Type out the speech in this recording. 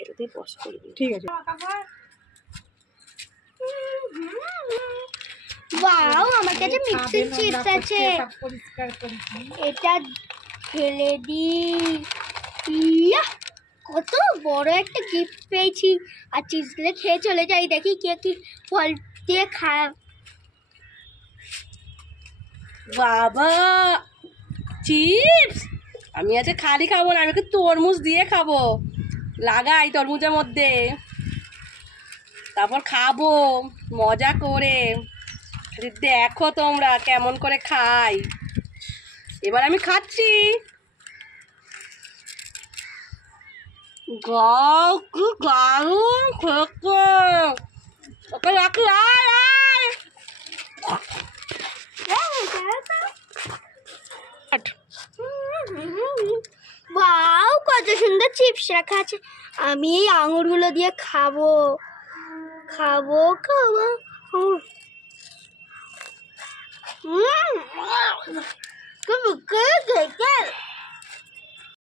এটাতেই পজ করবি। ঠিক আছে। ওয়াও, আমার কাছে মিক্সিং চিপস আছে, এটা ঢেলে দি। ইয়া, কত বড় একটা গিফট পেয়েছি। আর চিপসগুলো খেয়ে চলে যাই, দেখি কে কি ফল দিয়ে খায়। বাবা চিপস, আমি আজকে খালি খাবো না, আমি তরমুজ দিয়ে খাবো। লাগাই তরমুজের মধ্যে, তারপর খাবো মজা করে। দেখো তোমরা কেমন করে খাই। এবার আমি খাচ্ছি। গাও কি দারুণ খেতে। ওকে রাখি, আয় আয়। ওয়াও, কত সুন্দর চিপস রাখা আছে। আমি এই আঙুরগুলো দিয়ে খাবো খাবো খাবো। খুব খেতে